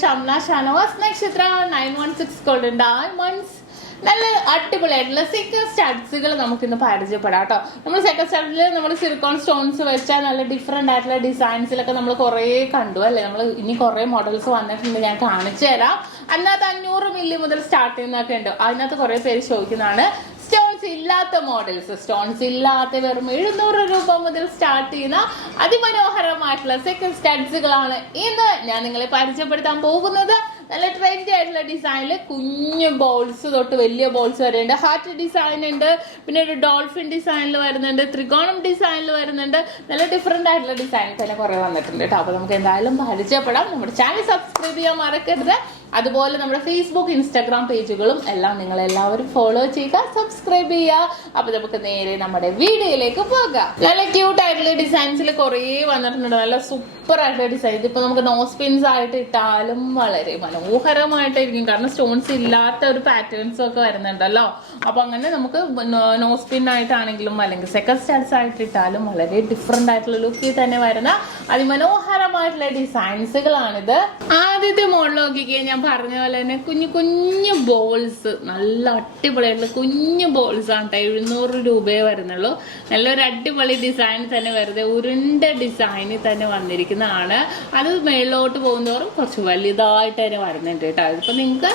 SHAMNA Nakshathra 916 golden diamonds. നല്ല അടിപൊളിയായിട്ടുള്ള സെക്കർ സ്റ്റഡ്സുകൾ നമുക്കിന്ന് പരിചയപ്പെടാം കേട്ടോ. നമ്മൾ സെക്കർ സ്റ്റഡിൽ നമ്മൾ സിലിക്കോൺ സ്റ്റോൺസ് വെച്ചാൽ നല്ല ഡിഫറെന്റ് ആയിട്ടുള്ള ഡിസൈൻസിലൊക്കെ നമ്മൾ കുറേ കണ്ടു അല്ലേ. നമ്മൾ ഇനി കുറേ മോഡൽസ് വന്നിട്ടുണ്ട്, ഞാൻ കാണിച്ചു തരാം. അതിനകത്ത് 500 മില്ലി മുതൽ സ്റ്റാർട്ട് ചെയ്യുന്നതൊക്കെ ഉണ്ട്. അതിനകത്ത് കുറേ പേര് ചോദിക്കുന്നതാണ് സ്റ്റോൺസ് ഇല്ലാത്ത മോഡൽസ്. സ്റ്റോൺസ് ഇല്ലാത്ത വെറും 700 രൂപ മുതൽ സ്റ്റാർട്ട് ചെയ്യുന്ന അതിമനോഹരമായിട്ടുള്ള സെക്കർ സ്റ്റഡ്സുകളാണ് ഇന്ന് ഞാൻ നിങ്ങളെ പരിചയപ്പെടുത്താൻ പോകുന്നത്. നല്ല ട്രെൻഡി ആയിട്ടുള്ള ഡിസൈനിൽ കുഞ്ഞു ബോൾസ് തൊട്ട് വലിയ ബോൾസ് വരെ ഉണ്ട്. ഹാർട്ട് ഡിസൈൻ ഉണ്ട്, പിന്നെ ഒരു ഡോൾഫിൻ ഡിസൈനിൽ വരുന്നുണ്ട്, ത്രികോണം ഡിസൈനിൽ വരുന്നുണ്ട്. നല്ല ഡിഫറെന്റ് ആയിട്ടുള്ള ഡിസൈൻ തന്നെ കുറെ വന്നിട്ടുണ്ട് കേട്ടോ. അപ്പൊ നമുക്ക് എന്തായാലും പരിചയപ്പെടാം. നമ്മുടെ ചാനൽ സബ്സ്ക്രൈബ് ചെയ്യാൻ മറക്കരുത്. അതുപോലെ നമ്മുടെ ഫേസ്ബുക്ക് ഇൻസ്റ്റാഗ്രാം പേജുകളും എല്ലാം നിങ്ങൾ എല്ലാവരും ഫോളോ ചെയ്യുക, സബ്സ്ക്രൈബ് ചെയ്യുക. അപ്പൊ നമുക്ക് നേരെ നമ്മുടെ വീഡിയോയിലേക്ക് പോകാം. നല്ല ക്യൂട്ട് ആയിട്ടുള്ള ഡിസൈൻസിൽ കുറേ വന്നിട്ടുണ്ട്. നല്ല സൂപ്പർ ആയിട്ടുള്ള ഡിസൈൻ. ഇതിപ്പോ നമുക്ക് നോസ് പിൻസ് ആയിട്ട് ഇട്ടാലും വളരെ മനോഹരമായിട്ടായിരിക്കും. കാരണം സ്റ്റോൺസ് ഇല്ലാത്ത ഒരു പാറ്റേൺസും ഒക്കെ വരുന്നുണ്ടല്ലോ. അപ്പൊ അങ്ങനെ നമുക്ക് നോസ് പിൻ ആയിട്ടാണെങ്കിലും അല്ലെങ്കിൽ സെക്കൻഡ് സ്റ്റഡ്സ് ആയിട്ട് ഇട്ടാലും വളരെ ഡിഫറെന്റ് ആയിട്ടുള്ള ലുക്കിൽ തന്നെ വരുന്ന അതിമനോഹരമായിട്ടുള്ള ഡിസൈൻസുകളാണിത്. ആദ്യത്തെ മോഡൽ നോക്കിക്കേ, ഞാൻ പറഞ്ഞ പോലെ തന്നെ കുഞ്ഞു കുഞ്ഞു ബോൾസ്, നല്ല അടിപൊളിയായിട്ടുള്ള കുഞ്ഞു ബോൾസ് ആണ് കേട്ടോ. 700 രൂപയെ വരുന്നുള്ളൂ. നല്ലൊരു അടിപൊളി ഡിസൈൻ തന്നെ, വെറുതെ ഉരുണ്ട ഡിസൈനിൽ തന്നെ വന്നിരിക്കുന്നതാണ്. അത് മേളിലോട്ട് പോകുന്നതോറും കുറച്ച് വലുതായിട്ട് തന്നെ വരുന്നുണ്ട് കേട്ടോ. ഇതിപ്പോ നിങ്ങൾക്ക്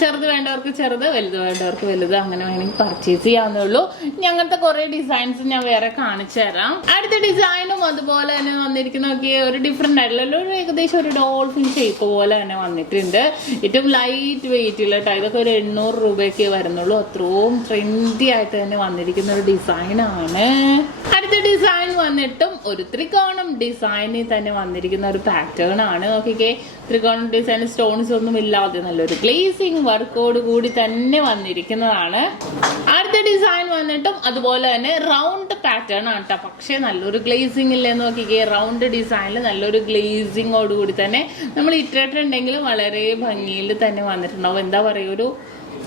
ചെറുത് വേണ്ടവർക്ക് ചെറുത്, വലുത് വേണ്ടവർക്ക് വലുത്, അങ്ങനെ വേണമെങ്കിൽ പർച്ചേസ് ചെയ്യാവുന്നേ ഉള്ളൂ. അങ്ങനത്തെ കുറെ ഡിസൈൻസ് ഞാൻ വേറെ കാണിച്ചു തരാം. അടുത്ത ഡിസൈനും അതുപോലെ തന്നെ വന്നിരിക്കുന്ന ഒരു ഡിഫറെന്റ് ആയിട്ടുള്ള ഏകദേശം ഒരു ഡോൾഫിൻ ഷേപ്പ് പോലെ തന്നെ വന്നിട്ടുണ്ട്. ഏറ്റവും ലൈറ്റ് വെയിറ്റ് ഇല്ല കേട്ടോ. ഇതൊക്കെ ഒരു 800 രൂപയ്ക്ക് വരുന്നുള്ളൂ. അത്രയും ട്രെൻഡി ആയിട്ട് തന്നെ വന്നിരിക്കുന്ന ഒരു ഡിസൈൻ ആണ്. അടുത്ത ഡിസൈൻ വന്നിട്ടും ഒരു ത്രികോണം ഡിസൈനിൽ തന്നെ വന്നിരിക്കുന്ന ഒരു പാറ്റേൺ ആണ്. നോക്കിക്കേ, ത്രികോണം ഡിസൈൻ സ്റ്റോൺസ് ഒന്നും ഇല്ലാതെ നല്ലൊരു ഗ്ലേസിംഗ് വർക്കോട് കൂടി തന്നെ വന്നിരിക്കുന്നതാണ്. അടുത്ത ഡിസൈൻ വന്നിട്ടും അതുപോലെ തന്നെ റൗണ്ട് പാറ്റേൺ ആണ് കേട്ടോ. പക്ഷെ നല്ലൊരു ഗ്ലേസിംഗ് ഇല്ലെന്ന് നോക്കിക്കേ. റൗണ്ട് ഡിസൈനിൽ നല്ലൊരു ഗ്ലേസിങ്ങോട് കൂടി തന്നെ നമ്മൾ ഇട്ടിട്ടുണ്ടെങ്കിൽ വളരെ ഭംഗിയിൽ തന്നെ വന്നിട്ടുണ്ടാവും. എന്താ പറയുക,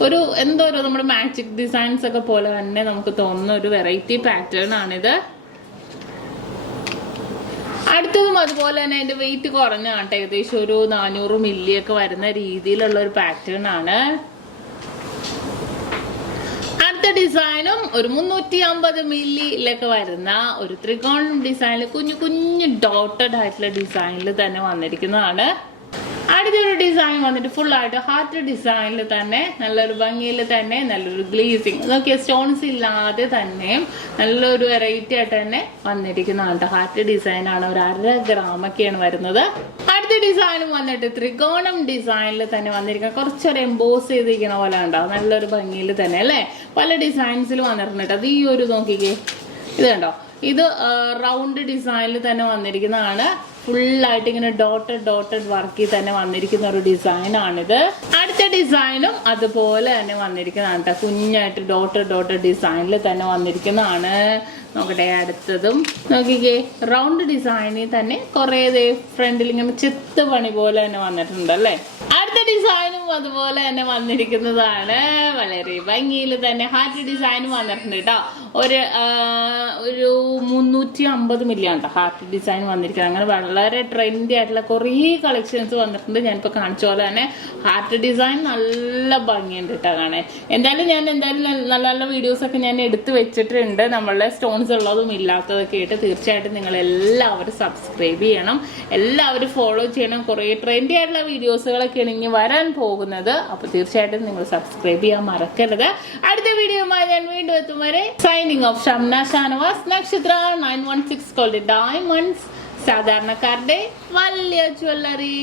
ഒരു എന്തോ ഒരു നമ്മുടെ മാജിക് ഡിസൈൻസ് ഒക്കെ പോലെ തന്നെ നമുക്ക് തോന്നുന്ന ഒരു വെറൈറ്റി പാറ്റേൺ ആണിത്. അടുത്തതും അതുപോലെ തന്നെ അതിന്റെ വെയിറ്റ് കുറഞ്ഞാണ്, ഏകദേശം ഒരു 400 മില്ലി ഒക്കെ വരുന്ന രീതിയിലുള്ള ഒരു പാറ്റേൺ ആണ്. അടുത്ത ഡിസൈനും ഒരു 350 മില്ലിയിലൊക്കെ വരുന്ന ഒരു ത്രികോണം ഡിസൈനിൽ കുഞ്ഞു കുഞ്ഞു ഡോട്ടഡ് ആയിട്ടുള്ള ഡിസൈനിൽ തന്നെ വന്നിരിക്കുന്നതാണ്. അടുത്തൊരു ഡിസൈൻ വന്നിട്ട് ഫുൾ ആയിട്ട് ഹാർട്ട് ഡിസൈനിൽ തന്നെ നല്ലൊരു ഭംഗിയിൽ തന്നെ നല്ലൊരു ഗ്ലേസിങ്, നോക്കിയ സ്റ്റോൺസ് ഇല്ലാതെ തന്നെ നല്ലൊരു വെറൈറ്റി ആയിട്ട് തന്നെ വന്നിരിക്കുന്നതാണ്. ഹാർട്ട് ഡിസൈൻ ആണ്, ഒരു 1/2 ഗ്രാമൊക്കെയാണ് വരുന്നത്. അടുത്ത ഡിസൈനും വന്നിട്ട് ത്രികോണം ഡിസൈനിൽ തന്നെ വന്നിരിക്കുന്ന കുറച്ചൊരു എംബോസ് ചെയ്തിരിക്കുന്ന പോലെ ഉണ്ടാവും. നല്ലൊരു ഭംഗിയിൽ തന്നെ അല്ലേ. പല ഡിസൈൻസിൽ വന്നിട്ടുണ്ട്. അത് ഈ ഒരു നോക്കിക്കേ, ഇത് കണ്ടോ, ഇത് റൗണ്ട് ഡിസൈനിൽ തന്നെ വന്നിരിക്കുന്നതാണ്. ഫുള്ളായിട്ട് ഇങ്ങനെ ഡോട്ടഡ് വർക്കിൽ തന്നെ വന്നിരിക്കുന്ന ഒരു ഡിസൈൻ ആണിത്. അടുത്ത ഡിസൈനും അതുപോലെ തന്നെ വന്നിരിക്കുന്നതാണ് കേട്ടോ. കുഞ്ഞായിട്ട് ഡോട്ടഡ് ഡിസൈനിൽ തന്നെ വന്നിരിക്കുന്നതാണ്. നോക്കട്ടെ, അടുത്തതും നോക്കിക്കേ, റൗണ്ട് ഡിസൈനിൽ തന്നെ കുറെ ഫ്രണ്ടിൽ ഇങ്ങനെ ചെത്ത് പണി പോലെ തന്നെ വന്നിട്ടുണ്ട് അല്ലേ. അടുത്ത ഡിസൈനും അതുപോലെ തന്നെ വന്നിരിക്കുന്നതാണ്. വളരെ ഭംഗിയിൽ തന്നെ ഹാർട്ട് ഡിസൈനും വന്നിട്ടുണ്ട് കേട്ടോ. ഒരു 350 മില്ലിയാണ് കേട്ടോ ഹാർട്ട് ഡിസൈൻ വന്നിരിക്കുന്നത്. അങ്ങനെ വളരെ ട്രെൻഡി ആയിട്ടുള്ള കുറേ കളക്ഷൻസ് വന്നിട്ടുണ്ട്. ഞാനിപ്പോൾ കാണിച്ച പോലെ തന്നെ ഹാർട്ട് ഡിസൈൻ നല്ല ഭംഗിയുണ്ട് കേട്ടോ കാണാൻ. എന്തായാലും നല്ല നല്ല വീഡിയോസ് ഒക്കെ ഞാൻ എടുത്തു വെച്ചിട്ടുണ്ട്, നമ്മളുടെ സ്റ്റോൺസ് ഉള്ളതും ഇല്ലാത്തതൊക്കെ ആയിട്ട്. തീർച്ചയായിട്ടും നിങ്ങൾ എല്ലാവരും സബ്സ്ക്രൈബ് ചെയ്യണം, എല്ലാവരും ഫോളോ ചെയ്യണം. കുറേ ട്രെൻഡി ആയിട്ടുള്ള വീഡിയോസുകളൊക്കെയാണ് ഇനി വരാൻ പോകുന്നത്. അപ്പൊ തീർച്ചയായിട്ടും നിങ്ങൾ സബ്സ്ക്രൈബ് ചെയ്യാൻ മറക്കരുത്. അടുത്ത വീഡിയോയുമായി ഞാൻ വീണ്ടും എത്തും വരെ സൈനിങ് ഓഫ്. ഷംന ഷാനവാസ്, നക്ഷത്ര 916 ഗോൾഡ് ഡയമണ്ട്സ്, സാധാരണക്കാരുടെ വലിയ ജ്വല്ലറി.